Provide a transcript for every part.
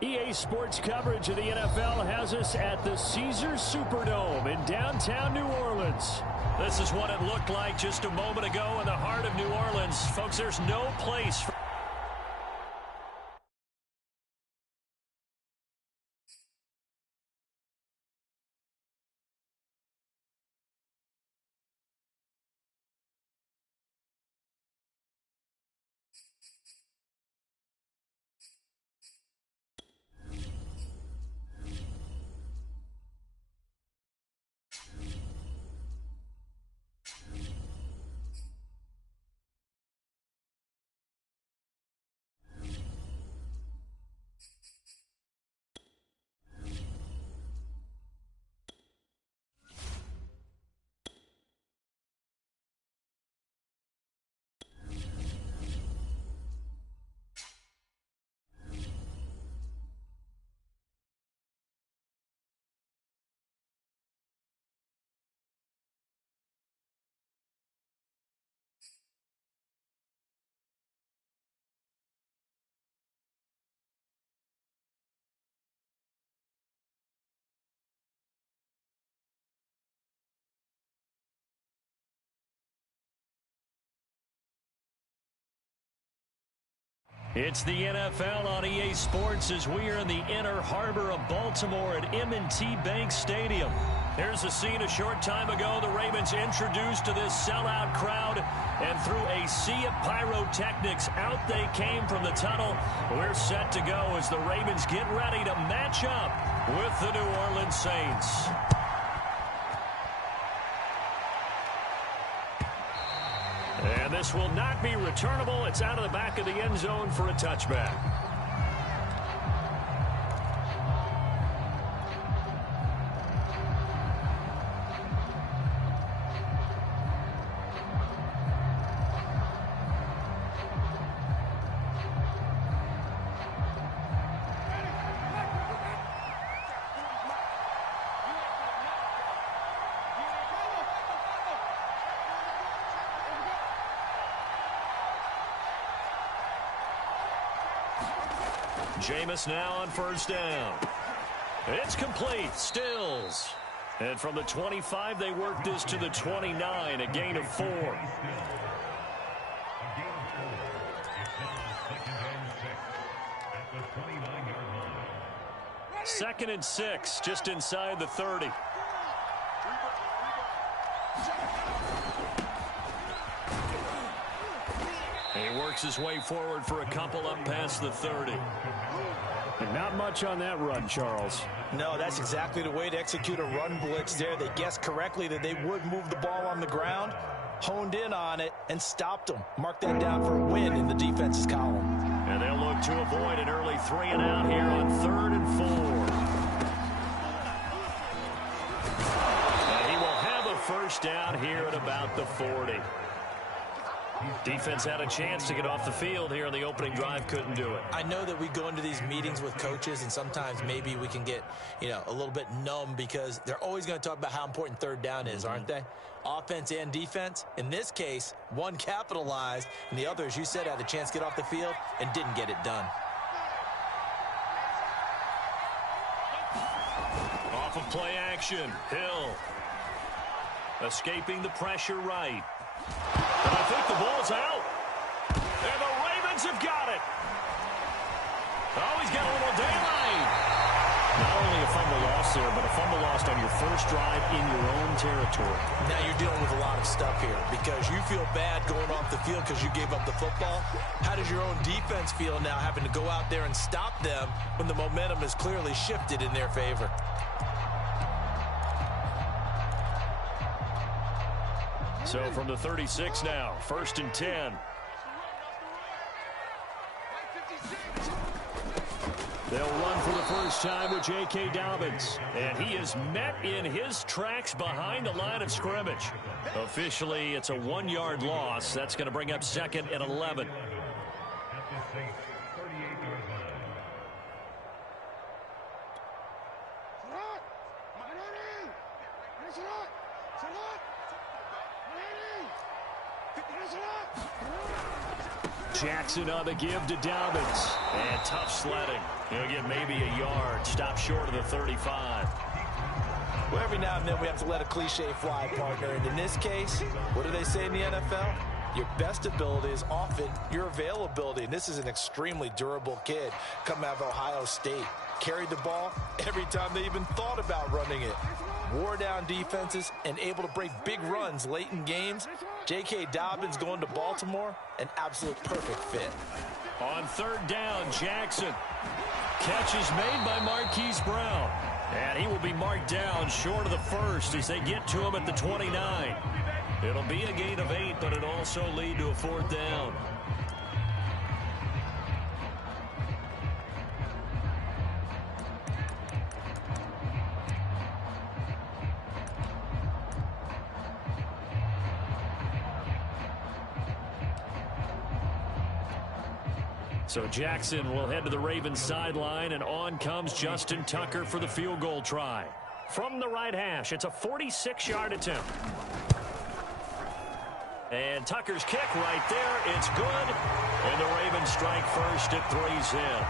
EA Sports coverage of the NFL has us at the Caesars Superdome in downtown New Orleans. This is what it looked like just a moment ago in the heart of New Orleans. Folks, there's no place for It's the NFL on EA Sports as we are in the inner harbor of Baltimore at M&T Bank Stadium. Here's a scene a short time ago. The Ravens introduced to this sellout crowd, and through a sea of pyrotechnics, out they came from the tunnel. We're set to go as the Ravens get ready to match up with the New Orleans Saints. And this will not be returnable. It's out of the back of the end zone for a touchback. Jameis now on first down. It's complete. Stills. And from the 25, they work this to the 29, a gain of 4. Second and 6, just inside the 30. He works his way forward for a couple up past the 30. And not much on that run, Charles. No, that's exactly the way to execute a run blitz there. They guessed correctly that they would move the ball on the ground, honed in on it, and stopped them. Mark that down for a win in the defense's column. And they'll look to avoid an early 3 and out here on 3rd and 4. And he will have a first down here at about the 40. Defense had a chance to get off the field here in the opening drive, couldn't do it. I know that we go into these meetings with coaches, and sometimes maybe we can get, a little bit numb because they're always going to talk about how important third down is, aren't they? Offense and defense. In this case, one capitalized, and the other, as you said, had a chance to get off the field and didn't get it done. Off of play action, Hill. Escaping the pressure right. And I think the ball's out. And the Ravens have got it. Oh, he's got a little daylight. Not only a fumble loss there, but a fumble lost on your first drive in your own territory. Now you're dealing with a lot of stuff here because you feel bad going off the field because you gave up the football. How does your own defense feel now having to go out there and stop them when the momentum is clearly shifted in their favor? So from the 36 now, 1st and 10. They'll run for the first time with J.K. Dobbins. And he is met in his tracks behind the line of scrimmage. Officially, it's a 1-yard loss. That's going to bring up 2nd and 11. Jackson on the give to Dobbins. And tough sledding. He'll get maybe a yard. Stop short of the 35. Well, every now and then we have to let a cliche fly, partner. And in this case, what do they say in the NFL? Your best ability is often your availability. And this is an extremely durable kid coming out of Ohio State. Carried the ball every time they even thought about running it. Wore down defenses and able to break big runs late in games. J.K. Dobbins going to Baltimore, an absolute perfect fit. On third down, Jackson. Catch is made by Marquise Brown. And he will be marked down short of the first as they get to him at the 29. It'll be a gain of 8, but it'll also lead to a fourth down. So Jackson will head to the Ravens sideline, and on comes Justin Tucker for the field goal try. From the right hash, it's a 46-yard attempt. And Tucker's kick right there, it's good. And the Ravens strike first at 3's in.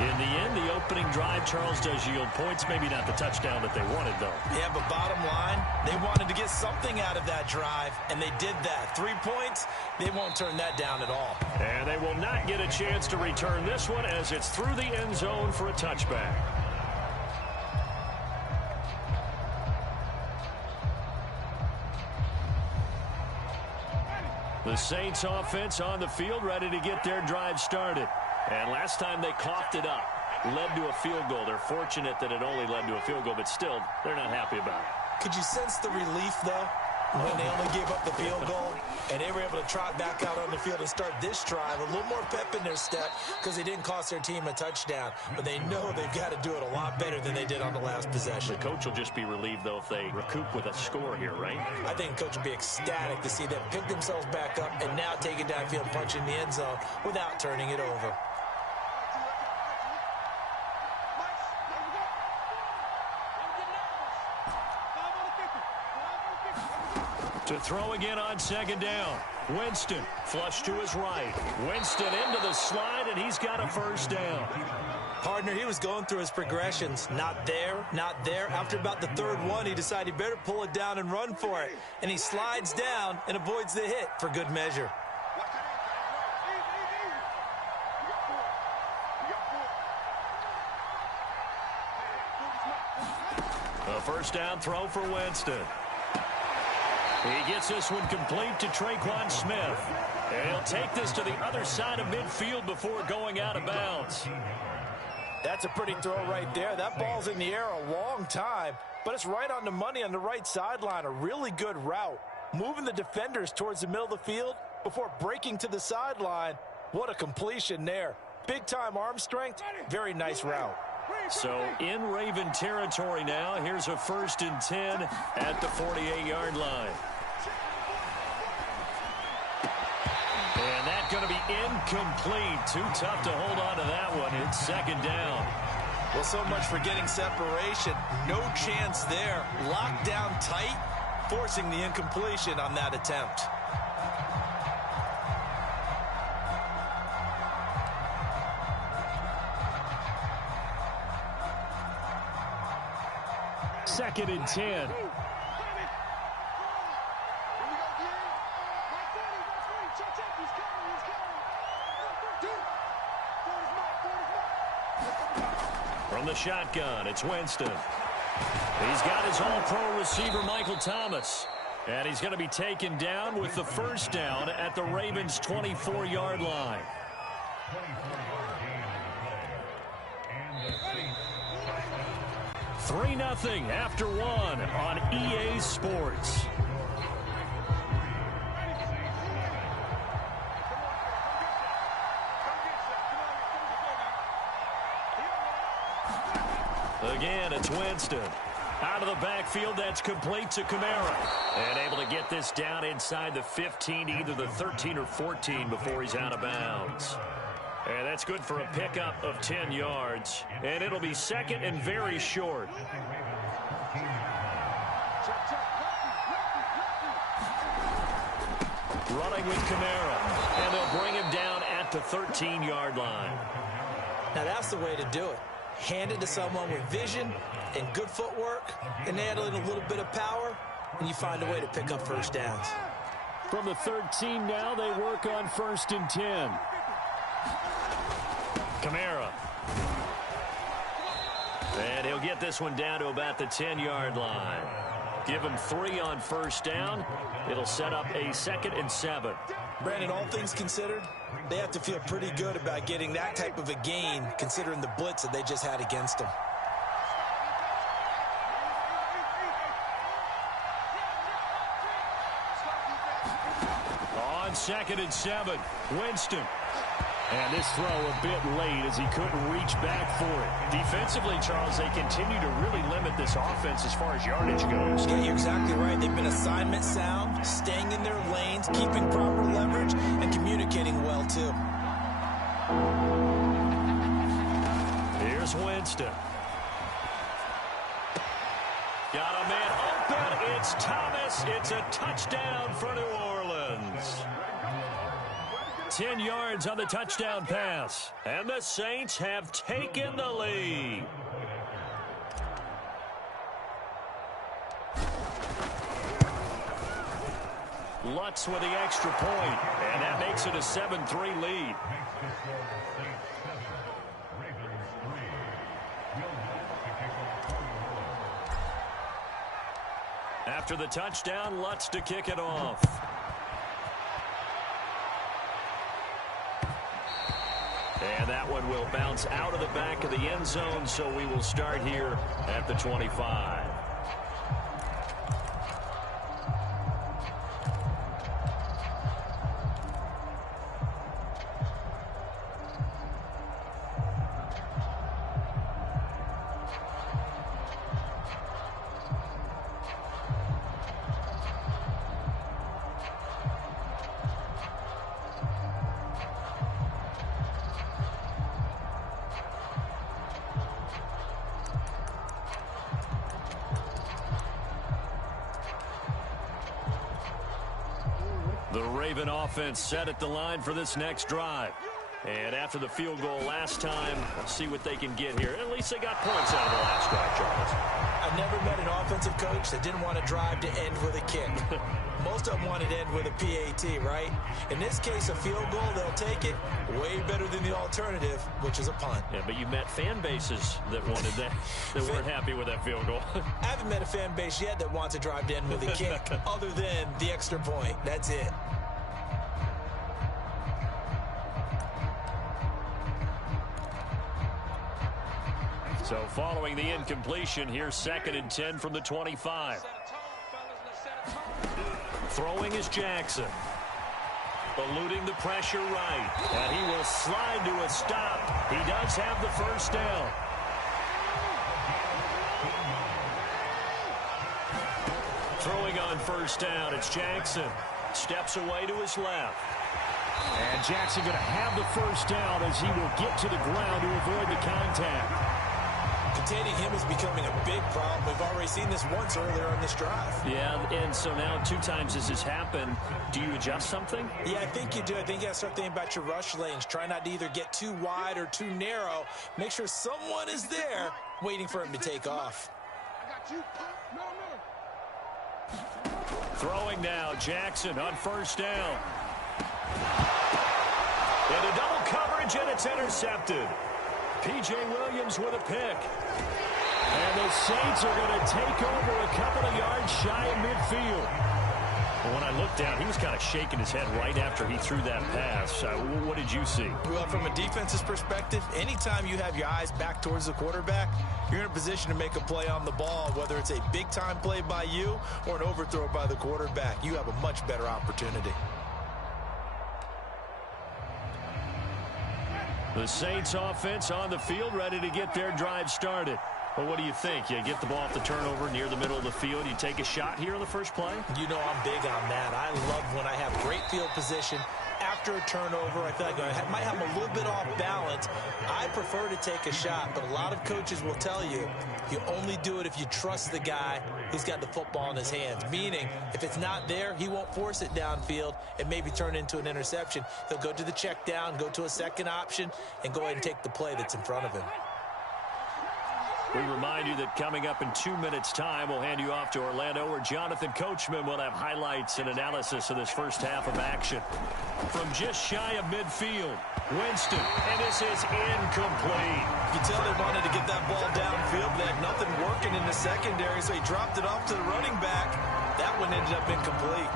In the end, the opening drive, Charles, does yield points. Maybe not the touchdown that they wanted, though. Yeah, but bottom line, they wanted to get something out of that drive, and they did that. 3 points, they won't turn that down at all. And they will not get a chance to return this one as it's through the end zone for a touchback. The Saints offense on the field, ready to get their drive started. And last time they coughed it up, led to a field goal. They're fortunate that it only led to a field goal, but still, they're not happy about it. Could you sense the relief, though, when they only gave up the field goal and they were able to trot back out on the field and start this drive? A little more pep in their step because they didn't cost their team a touchdown, but they know they've got to do it a lot better than they did on the last possession. The coach will just be relieved, though, if they recoup with a score here, right? I think the coach will be ecstatic to see them pick themselves back up and now take it downfield, punch in the end zone without turning it over. To throw again on second down. Winston, flush to his right. Winston into the slide, and he's got a first down. Partner, he was going through his progressions. Not there, not there. After about the third one, he decided he better pull it down and run for it. And he slides down and avoids the hit for good measure. A first down throw for Winston. He gets this one complete to Traquan Smith. And he'll take this to the other side of midfield before going out of bounds. That's a pretty throw right there. That ball's in the air a long time, but it's right on the money on the right sideline. A really good route. Moving the defenders towards the middle of the field before breaking to the sideline. What a completion there. Big-time arm strength. Very nice route. So in Raven territory now. Here's a 1st and 10 at the 48-yard line. And that's going to be incomplete. Too tough to hold on to that one. It's second down. Well, so much for getting separation. No chance there. Locked down tight, forcing the incompletion on that attempt. Second and 10. From the shotgun, it's Winston. He's got his all-pro receiver, Michael Thomas. And he's going to be taken down with the first down at the Ravens' 24-yard line. 3-0 after one on EA Sports. Again, it's Winston. Out of the backfield, that's complete to Kamara. And able to get this down inside the 15, either the 13 or 14 before he's out of bounds. And that's good for a pickup of 10 yards. And it'll be second and very short. Running with Kamara. And they'll bring him down at the 13-yard line. Now that's the way to do it. Hand it to someone with vision and good footwork, and add in a little bit of power, and you find a way to pick up first downs. From the 13 now, they work on 1st and 10. Kamara. And he'll get this one down to about the 10-yard line. Give him 3 on 1st down. It'll set up a 2nd and 7. Brandon, all things considered, they have to feel pretty good about getting that type of a gain, considering the blitz that they just had against them. On 2nd and 7, Winston. And this throw a bit late as he couldn't reach back for it. Defensively, Charles, they continue to really limit this offense as far as yardage goes. Yeah, you're exactly right. They've been assignment sound, staying in their lanes, keeping proper leverage, and communicating well, too. Here's Winston. Got a man open. It's Thomas. It's a touchdown for New Orleans. 10 yards on the touchdown pass. And the Saints have taken the lead. Lutz with the extra point, and that makes it a 7-3 lead. After the touchdown, Lutz to kick it off. And that one will bounce out of the back of the end zone, so we will start here at the 25. The Raven offense set at the line for this next drive. And after the field goal last time, we'll see what they can get here. At least they got points out of the last drive, Charles. I've never met an offensive coach that didn't want to drive to end with a kick. Most of them wanted to end with a PAT, right? In this case, a field goal, they'll take it. Way better than the alternative, which is a punt. Yeah, but you met fan bases that wanted that, that weren't happy with that field goal. I haven't met a fan base yet that wants to drive to end with a kick, other than the extra point. That's it. So following the incompletion, here's 2nd and 10 from the 25. Throwing is Jackson. Eluding the pressure right. And he will slide to a stop. He does have the first down. Throwing on 1st down, it's Jackson. Steps away to his left. And Jackson going to have the first down as he will get to the ground to avoid the contact. Containing him is becoming a big problem. We've already seen this once earlier on this drive. Yeah, and so now 2 times this has happened. Do you adjust something? Yeah, I think you do. I think you got to start thinking about your rush lanes. Try not to either get too wide or too narrow. Make sure someone is there waiting for him to take off. Throwing now, Jackson on 1st down. And a double coverage, and it's intercepted. P.J. Williams with a pick. And the Saints are going to take over a couple of yards shy of midfield. Well, when I looked down, he was kind of shaking his head right after he threw that pass. What did you see? Well, from a defense's perspective, anytime you have your eyes back towards the quarterback, you're in a position to make a play on the ball, whether it's a big-time play by you or an overthrow by the quarterback. You have a much better opportunity. The Saints offense on the field, ready to get their drive started. Well, what do you think? You get the ball off the turnover near the middle of the field. You take a shot here on the first play? You know I'm big on that. I love when I have great field position after a turnover, I feel like I might have a little bit off balance. I prefer to take a shot, but a lot of coaches will tell you, you only do it if you trust the guy who's got the football in his hands. Meaning, if it's not there, he won't force it downfield and maybe turn it into an interception. He'll go to the check down, go to a second option, and go ahead and take the play that's in front of him. We remind you that coming up in 2 minutes' time, we'll hand you off to Orlando, where Jonathan Coachman will have highlights and analysis of this first half of action. From just shy of midfield, Winston, and this is incomplete. You can tell they wanted to get that ball downfield. They had nothing working in the secondary, so he dropped it off to the running back. That one ended up incomplete.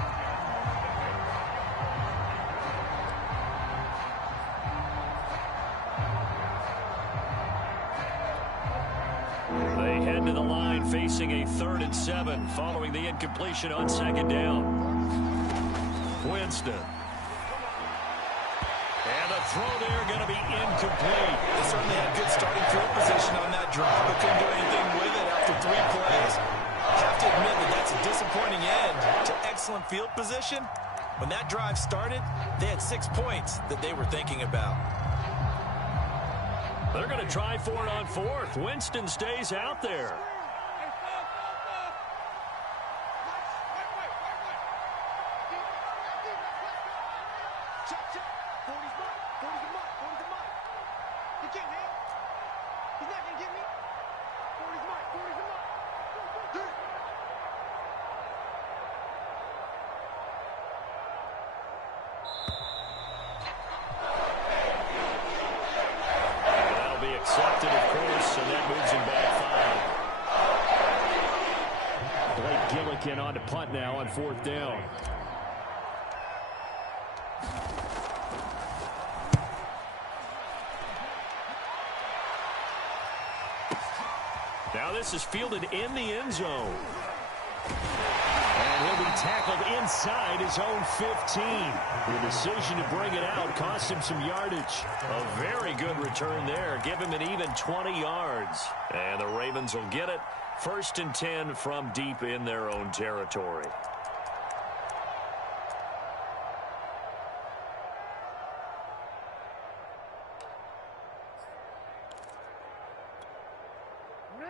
They head to the line facing a 3rd and 7 following the incompletion on 2nd down. Winston. And the throw there going to be incomplete. They certainly had good starting field position on that drive, but couldn't do anything with it after 3 plays. I have to admit that that's a disappointing end to excellent field position. When that drive started, they had 6 points that they were thinking about. They're going to try for it on 4th. Winston stays out there. Accepted, of course, and that moves him back 5. Blake Gillikin on to punt now on 4th down. Now this is fielded in the end zone. And he'll be tackled inside his own 15. The decision to bring it out cost him some yardage. A very good return there. Give him an even 20 yards. And the Ravens will get it. 1st and 10 from deep in their own territory.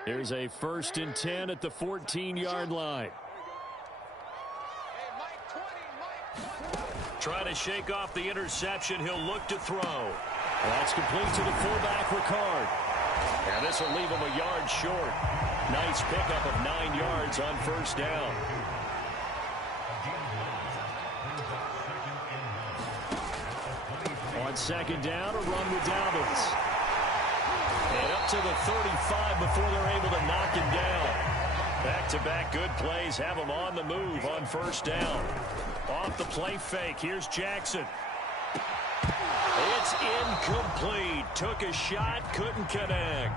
Here's a 1st and 10 at the 14-yard line. Trying to shake off the interception. He'll look to throw. That's complete to the fullback, Ricard. And this will leave him a yard short. Nice pickup of 9 yards on 1st down. On 2nd down, a run with Dobbins. And up to the 35 before they're able to knock him down. Back-to-back good plays have him on the move on 1st down. Off the play fake. Here's Jackson. It's incomplete. Took a shot, couldn't connect.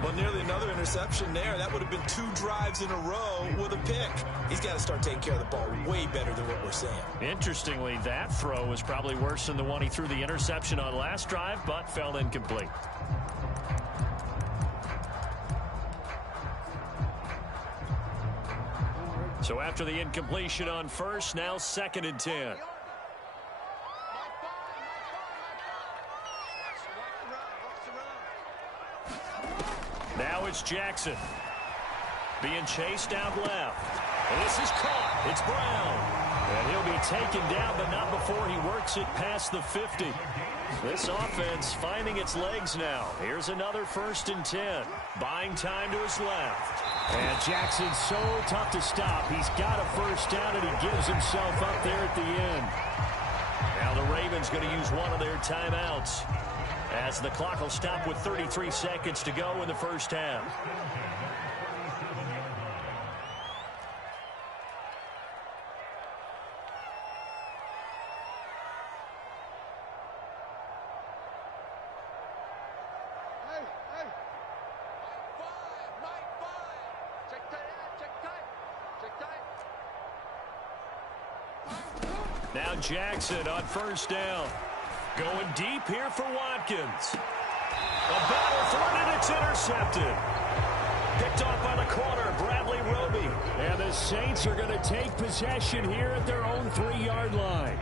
Well, nearly another interception there. That would have been 2 drives in a row with a pick. He's got to start taking care of the ball way better than what we're seeing. Interestingly, that throw was probably worse than the one he threw the interception on last drive, but fell incomplete. So after the incompletion on 1st, now 2nd and 10. Now it's Jackson. Being chased out left. And this is caught. It's Brown. And he'll be taken down, but not before he works it past the 50. This offense finding its legs now. Here's another 1st and 10. Buying time to his left. And Jackson's so tough to stop. He's got a 1st down, and he gives himself up there at the end. Now the Ravens going to use one of their timeouts, as the clock will stop with 33 seconds to go in the 1st half. Now Jackson on 1st down. Going deep here for Watkins. A battle for it, and it's intercepted. Picked off by the corner, Bradley Roby. And the Saints are going to take possession here at their own 3-yard line.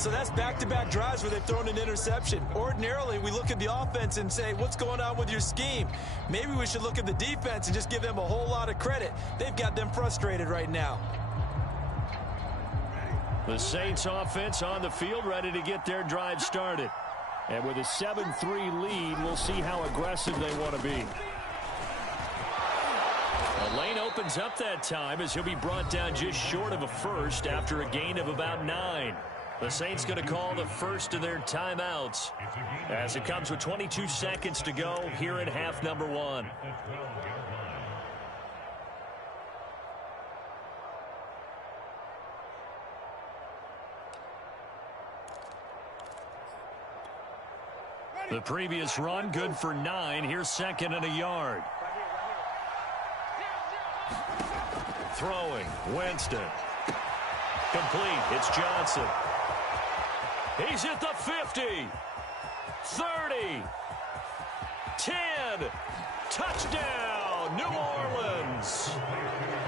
So that's back-to-back drives where they've thrown an interception. Ordinarily, we look at the offense and say, what's going on with your scheme? Maybe we should look at the defense and just give them a whole lot of credit. They've got them frustrated right now. The Saints offense on the field, ready to get their drive started. And with a 7-3 lead, we'll see how aggressive they want to be. The lane opens up that time as he'll be brought down just short of a first after a gain of about 9. The Saints going to call the first of their timeouts as it comes with 22 seconds to go here in half number 1. The previous run good for 9. Here's second and a yard. Throwing, Winston. Complete, it's Johnson. He's at the 50. 30. 10. Touchdown, New Orleans.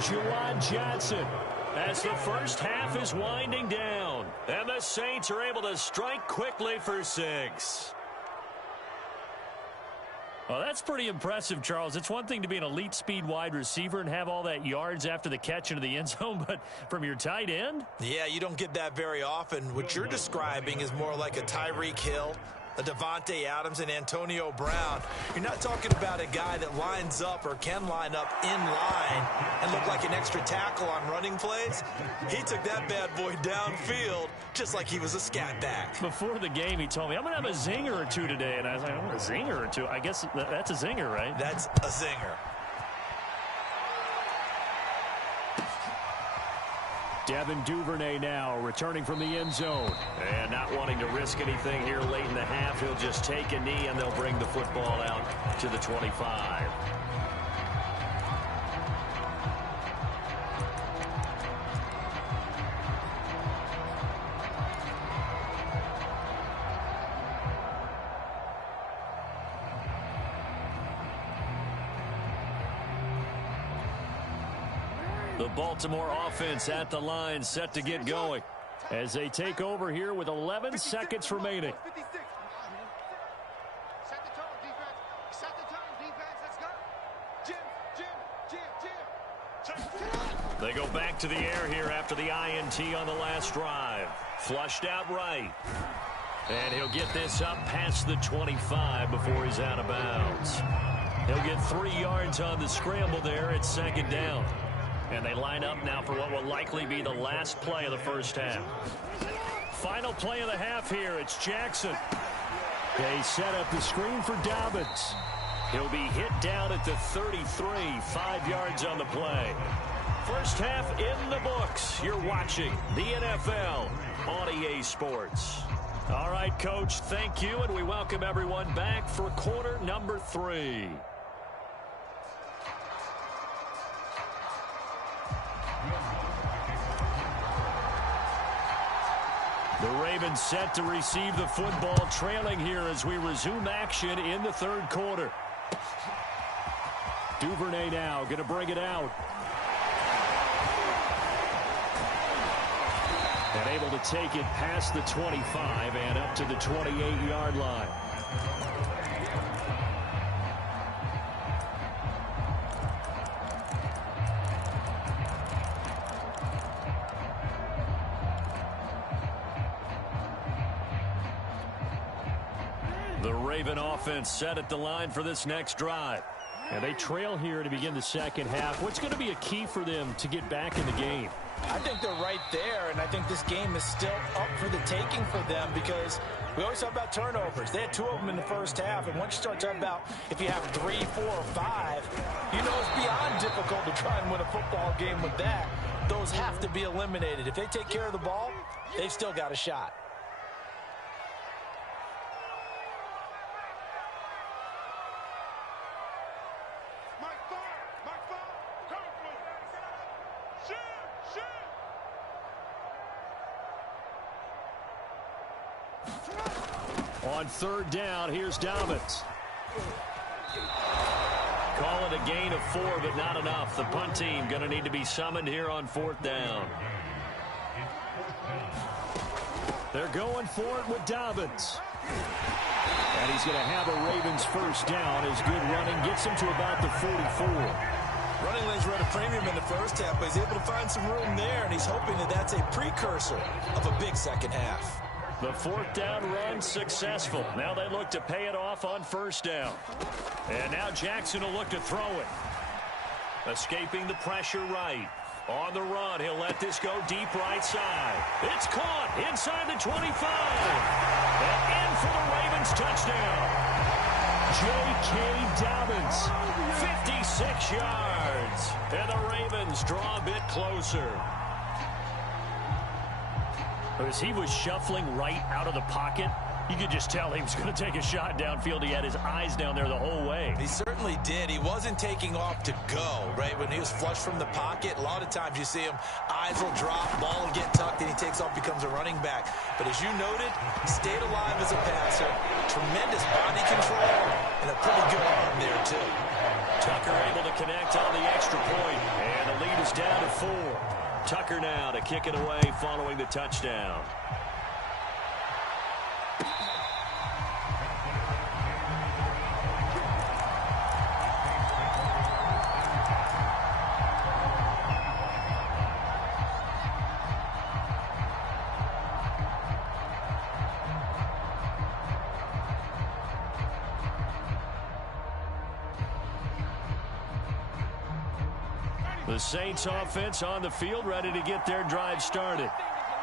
Juwan Johnson as the first half is winding down. And the Saints are able to strike quickly for 6. Well, that's pretty impressive, Charles. It's one thing to be an elite speed wide receiver and have all that yards after the catch into the end zone, but from your tight end? Yeah, you don't get that very often. What you're describing is more like a Tyreek Hill, a Devontae Adams, and Antonio Brown. You're not talking about a guy that lines up or can line up in line and look like an extra tackle on running plays. He took that bad boy downfield just like he was a scat back. Before the game, he told me, I'm going to have a zinger or two today. And I was like, a zinger or two? I guess that's a zinger, right? That's a zinger. Devin Duvernay now returning from the end zone. And not wanting to risk anything here late in the half, he'll just take a knee and they'll bring the football out to the 25. The Baltimore offense at the line, set to get going as they take over here with 11 seconds remaining. Set the tone, defense. Set the tone, defense. Let's go. Jim. They go back to the air here after the INT on the last drive. Flushed out right. And he'll get this up past the 25 before he's out of bounds. He'll get 3 yards on the scramble there at second down. And they line up now for what will likely be the last play of the first half. Final play of the half here. It's Jackson. They set up the screen for Dobbins. He'll be hit down at the 33, 5 yards on the play. First half in the books. You're watching the NFL on EA Sports. All right, Coach, thank you, and we welcome everyone back for quarter number 3. The Ravens set to receive the football, trailing here as we resume action in the third quarter. Duvernay now going to bring it out. And able to take it past the 25 and up to the 28-yard line. The Raven offense set at the line for this next drive. And they trail here to begin the second half. What's going to be a key for them to get back in the game? I think they're right there, and I think this game is still up for the taking for them because we always talk about turnovers. They had 2 of them in the first half, and once you start talking about if you have 3, 4, or 5, you know it's beyond difficult to try and win a football game with that. Those have to be eliminated. If they take care of the ball, they've still got a shot. On third down, here's Dobbins. Call it a gain of 4, but not enough. The punt team going to need to be summoned here on fourth down. They're going for it with Dobbins. And he's going to have a Ravens first down as good running gets him to about the 44. Running lanes were at a premium in the first half, but he's able to find some room there, and he's hoping that that's a precursor of a big second half. The fourth down run successful. Now they look to pay it off on first down. And now Jackson will look to throw it. Escaping the pressure right. On the run, he'll let this go deep right side. It's caught inside the 25. And in for the Ravens touchdown. J.K. Dobbins, 56 yards. And the Ravens draw a bit closer. As he was shuffling right out of the pocket, you could just tell he was going to take a shot downfield. He had his eyes down there the whole way. He certainly did. He wasn't taking off to go, right? When he was flush from the pocket, a lot of times you see him, eyes will drop, ball will get tucked, and he takes off, becomes a running back. But as you noted, stayed alive as a passer, tremendous body control, and a pretty good arm there, too. Tucker able to connect on the extra point, and the lead is down to 4. Tucker now to kick it away following the touchdown. The Saints offense on the field, ready to get their drive started.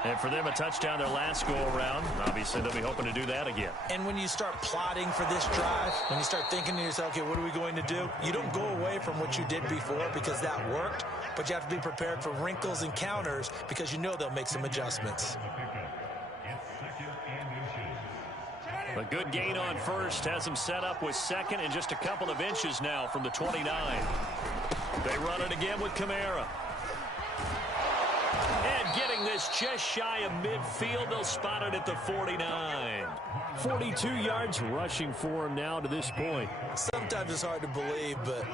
And for them, a touchdown their last go-around. Obviously, they'll be hoping to do that again. And when you start plotting for this drive, when you start thinking to yourself, okay, what are we going to do? You don't go away from what you did before because that worked, but you have to be prepared for wrinkles and counters because you know they'll make some adjustments. A good gain on first has him set up with second and just a couple of inches now from the 29. They run it again with Kamara. And getting this just shy of midfield, they'll spot it at the 49. 42 yards rushing for him now to this point. Sometimes it's hard to believe, but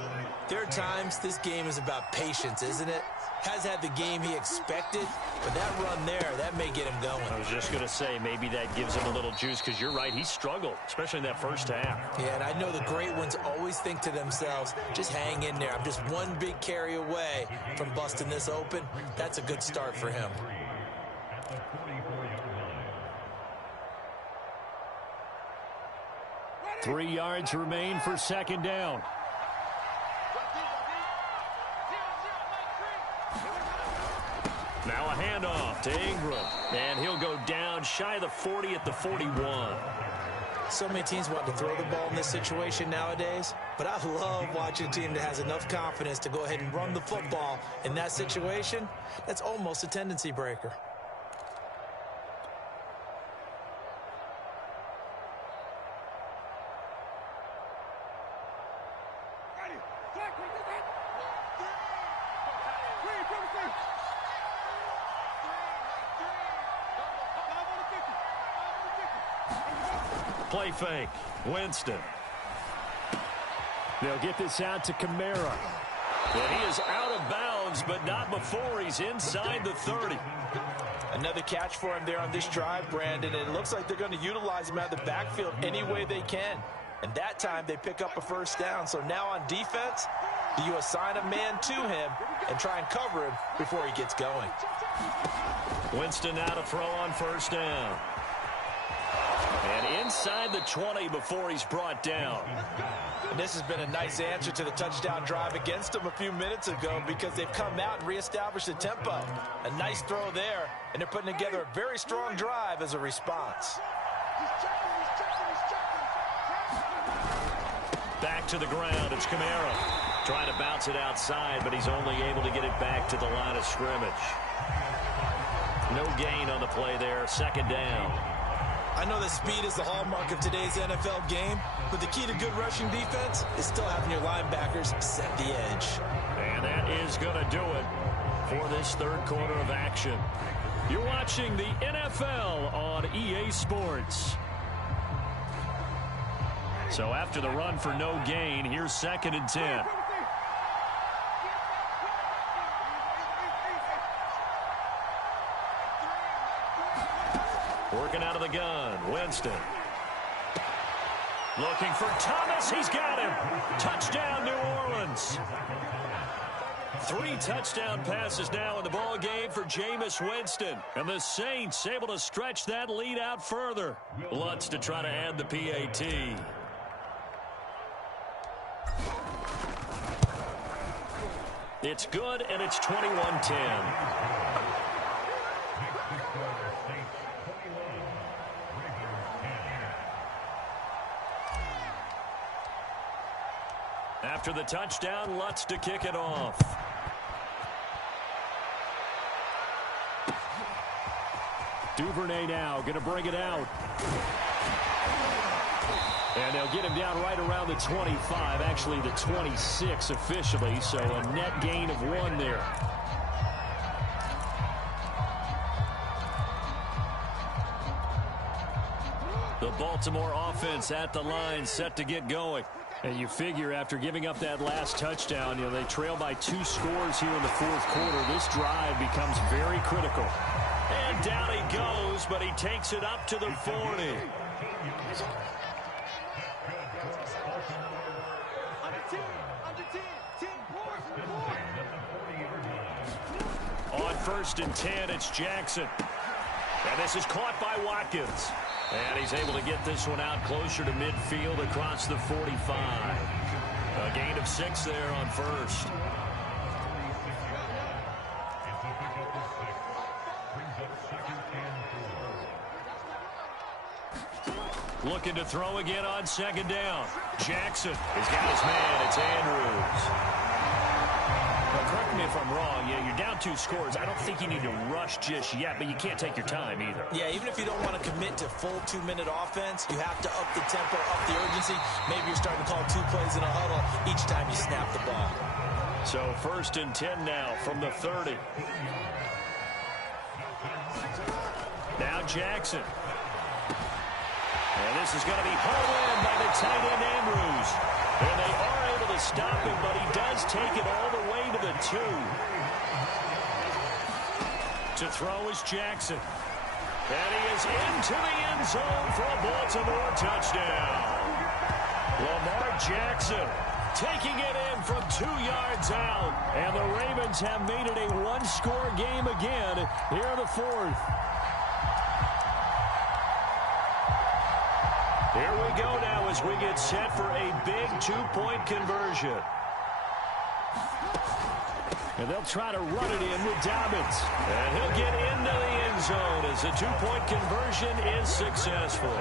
there are times this game is about patience, isn't it? Has had the game he expected, but that run there, that may get him going. I was just going to say, maybe that gives him a little juice, because you're right, he struggled, especially in that first half. Yeah, and I know the great ones always think to themselves, just hang in there. I'm just one big carry away from busting this open. That's a good start for him. Three yards remain for second down. Now a handoff to Ingram, and he'll go down shy of the 40 at the 41. So many teams want to throw the ball in this situation nowadays, but I love watching a team that has enough confidence to go ahead and run the football in that situation. That's almost a tendency breaker. Play fake. Winston. They'll get this out to Kamara. And he is out of bounds, but not before he's inside the 30. Another catch for him there on this drive, Brandon, and it looks like they're going to utilize him out of the backfield any way they can. And that time they pick up a first down. So now on defense, do you assign a man to him and try and cover him before he gets going? Winston now to throw on first down. And inside the 20 before he's brought down. And this has been a nice answer to the touchdown drive against them a few minutes ago because they've come out and reestablished the tempo. A nice throw there, and they're putting together a very strong drive as a response. Back to the ground, it's Kamara. Trying to bounce it outside, but he's only able to get it back to the line of scrimmage. No gain on the play there, second down. I know that speed is the hallmark of today's NFL game, but the key to good rushing defense is still having your linebackers set the edge. And that is going to do it for this third quarter of action. You're watching the NFL on EA Sports. So after the run for no gain, here's 2nd and 10. Working out of the gun, Winston. Looking for Thomas. He's got him. Touchdown, New Orleans. 3 touchdown passes now in the ball game for Jameis Winston. And the Saints able to stretch that lead out further. Lutz to try to add the PAT. It's good, and it's 21-10. After the touchdown, Lutz to kick it off. Duvernay now going to bring it out. And they'll get him down right around the 25, actually the 26 officially, so a net gain of 1 there. The Baltimore offense at the line, set to get going. And you figure after giving up that last touchdown, they trail by 2 scores here in the 4th quarter. This drive becomes very critical. And down he goes, but he takes it up to the 40. On 1st and 10, it's Jackson. And this is caught by Watkins. And he's able to get this one out closer to midfield across the 45. A gain of 6 there on 1st. Looking to throw again on 2nd down. Jackson has got his man. It's Andrews. Now, correct me if I'm wrong. Yeah, you're down 2 scores. I don't think you need to rush just yet, but you can't take your time either. Yeah, even if you don't want to commit to full 2-minute offense, you have to up the tempo, up the urgency. Maybe you're starting to call 2 plays in a huddle each time you snap the ball. So 1st and 10 now from the 30. Now Jackson. And this is going to be hauled in by the tight end Andrews. And they are able to stop him, but he does take it all the way to the 2. To throw is Jackson. And he is into the end zone for a Baltimore touchdown. Lamar Jackson taking it in from 2 yards out. And the Ravens have made it a 1-score game again here in the 4th. Here we go now as we get set for a big 2-point conversion. And they'll try to run it in with Dobbins. And he'll get into the end zone as the 2-point conversion is successful.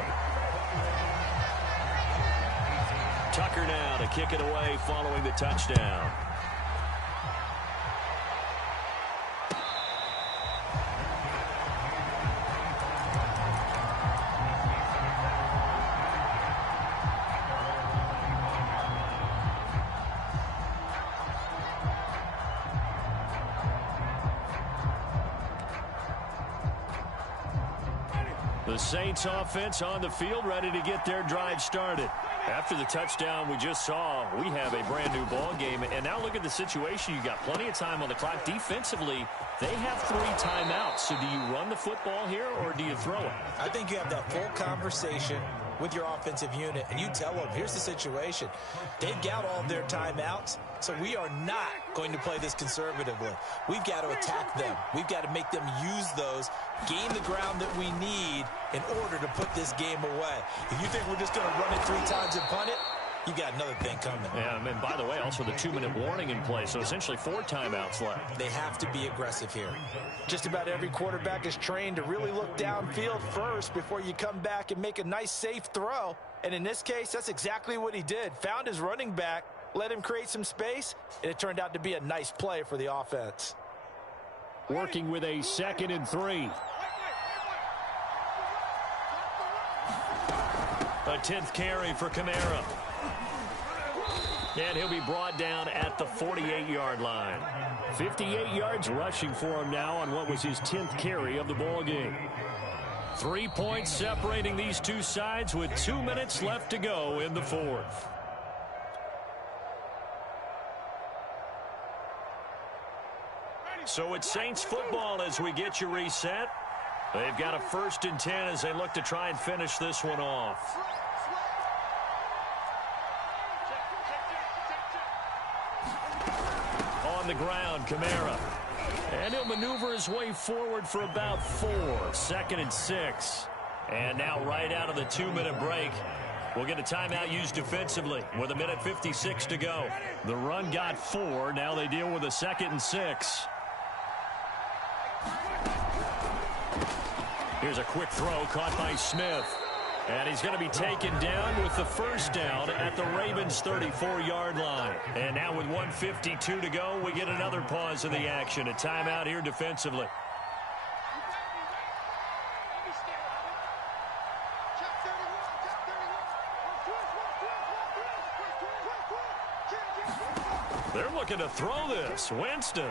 Tucker now to kick it away following the touchdown. The Saints offense on the field ready to get their drive started. After the touchdown we just saw, we have a brand new ball game. And now look at the situation. You got plenty of time on the clock. Defensively, they have 3 timeouts. So do you run the football here or do you throw it? I think you have that full conversation with your offensive unit, and you tell them, here's the situation. They've got all their timeouts, so we are not going to play this conservatively. We've got to attack them. We've got to make them use those, gain the ground that we need in order to put this game away. If you think we're just going to run it 3 times and punt it, you got another thing coming. Yeah, and by the way, also the 2-minute warning in place, so essentially 4 timeouts left. They have to be aggressive here. Just about every quarterback is trained to really look downfield first before you come back and make a nice, safe throw. And in this case, that's exactly what he did. Found his running back, let him create some space, and it turned out to be a nice play for the offense. Working with a 2nd and 3. A 10th carry for Kamara. And he'll be brought down at the 48-yard line. 58 yards rushing for him now on what was his 10th carry of the ball game. 3 points separating these two sides with 2 minutes left to go in the 4th. So it's Saints football as we get you reset. They've got a 1st and 10 as they look to try and finish this one off. On the ground, Kamara. And he'll maneuver his way forward for about 4. 2nd and 6. And now right out of the 2-minute break, we'll get a timeout used defensively with 1:56 to go. The run got 4. Now they deal with a 2nd and 6. Here's a quick throw caught by Smith. And he's going to be taken down with the 1st down at the Ravens' 34-yard line. And now with 1:52 to go, we get another pause in the action. A timeout here defensively. They're looking to throw this. Winston.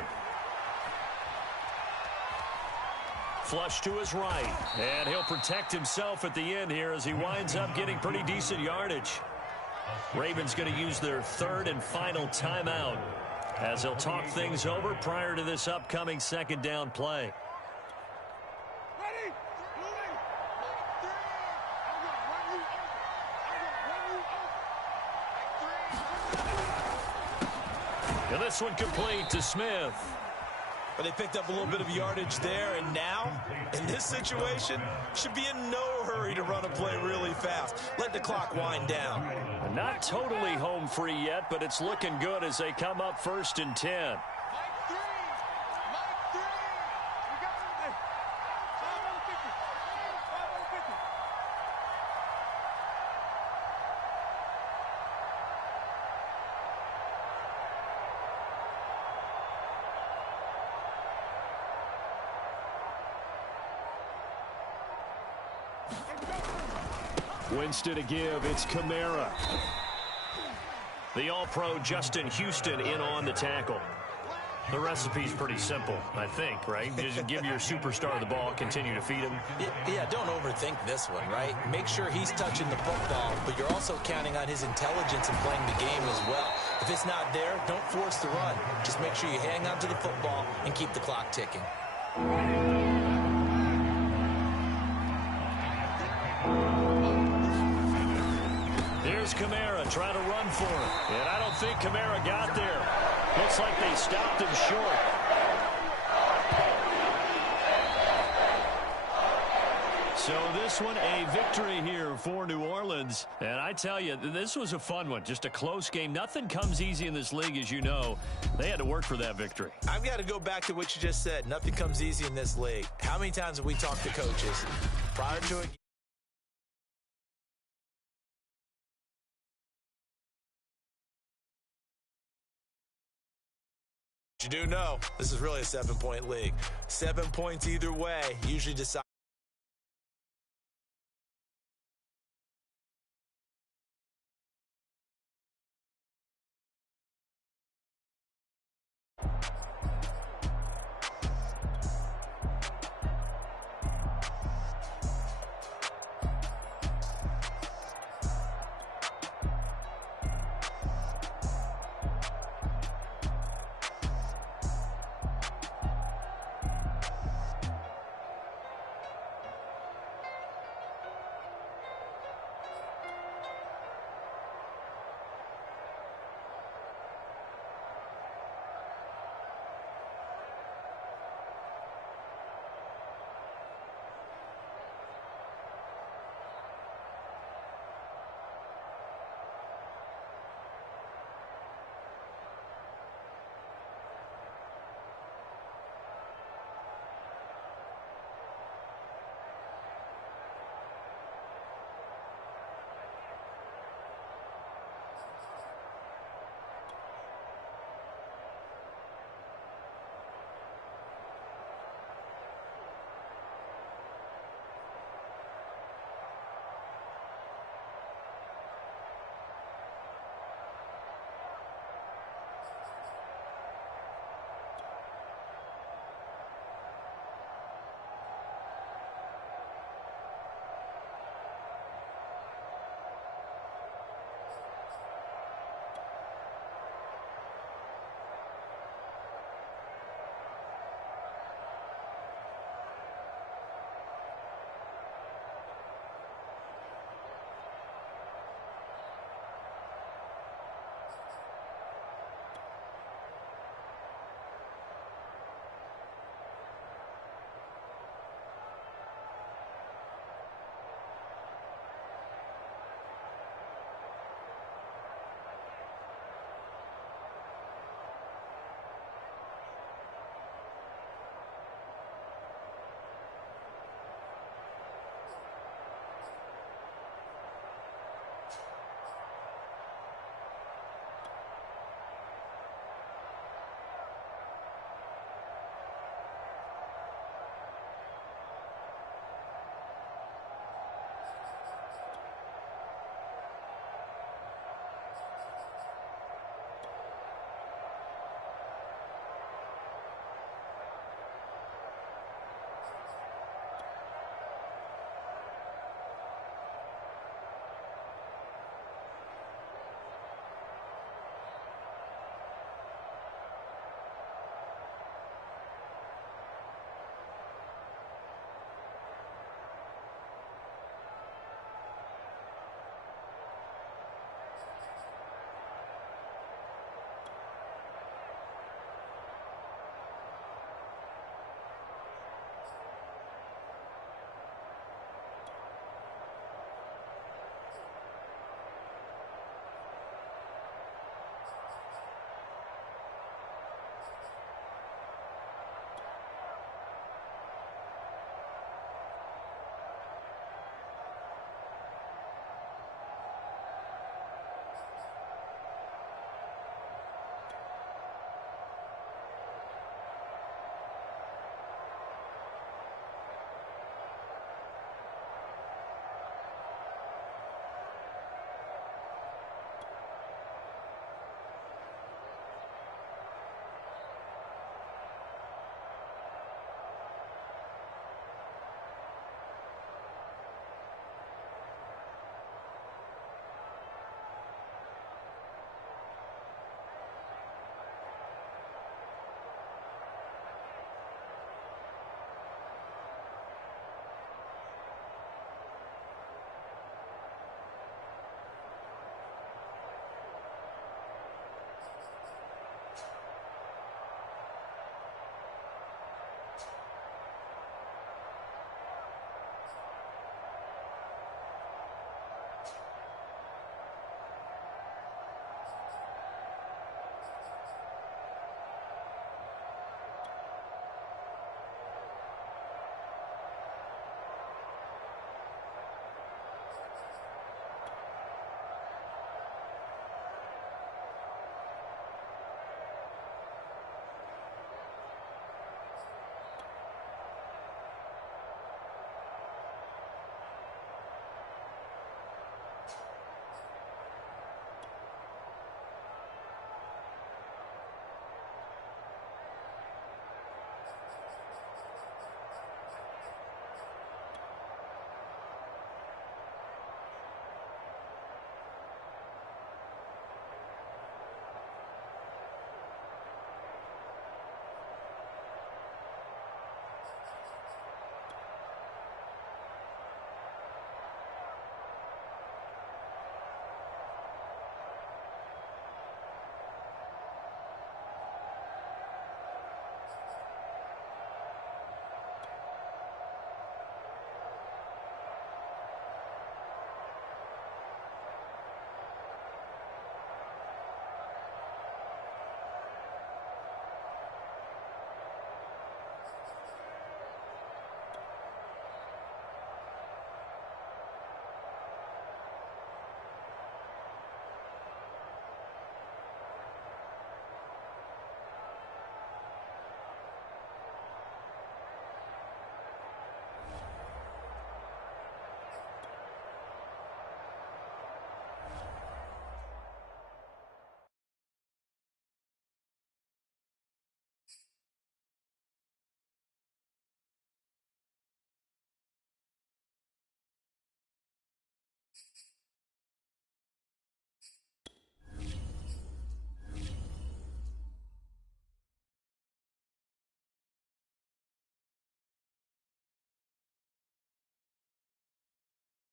Flush to his right. And he'll protect himself at the end here as he winds up getting pretty decent yardage. Ravens going to use their 3rd and final timeout as they'll talk things over prior to this upcoming 2nd down play. And this one complete to Smith. But they picked up a little bit of yardage there, and now, in this situation, should be in no hurry to run a play really fast. Let the clock wind down. Not totally home free yet, but it's looking good as they come up 1st and 10. Winston to give. It's Kamara. The All-Pro Justin Houston in on the tackle. The recipe's pretty simple, I think, right? Just give your superstar the ball, continue to feed him. Yeah, don't overthink this one, right? Make sure he's touching the football, but you're also counting on his intelligence in playing the game as well. If it's not there, don't force the run. Just make sure you hang on to the football and keep the clock ticking. Here's Kamara trying to run for him. And I don't think Kamara got there. Looks like they stopped him short. So this one, a victory here for New Orleans. And I tell you, this was a fun one. Just a close game. Nothing comes easy in this league, as you know. They had to work for that victory. I've got to go back to what you just said. Nothing comes easy in this league. How many times have we talked to coaches prior to it? You do know this is really a 7-point league. 7 points either way usually decide.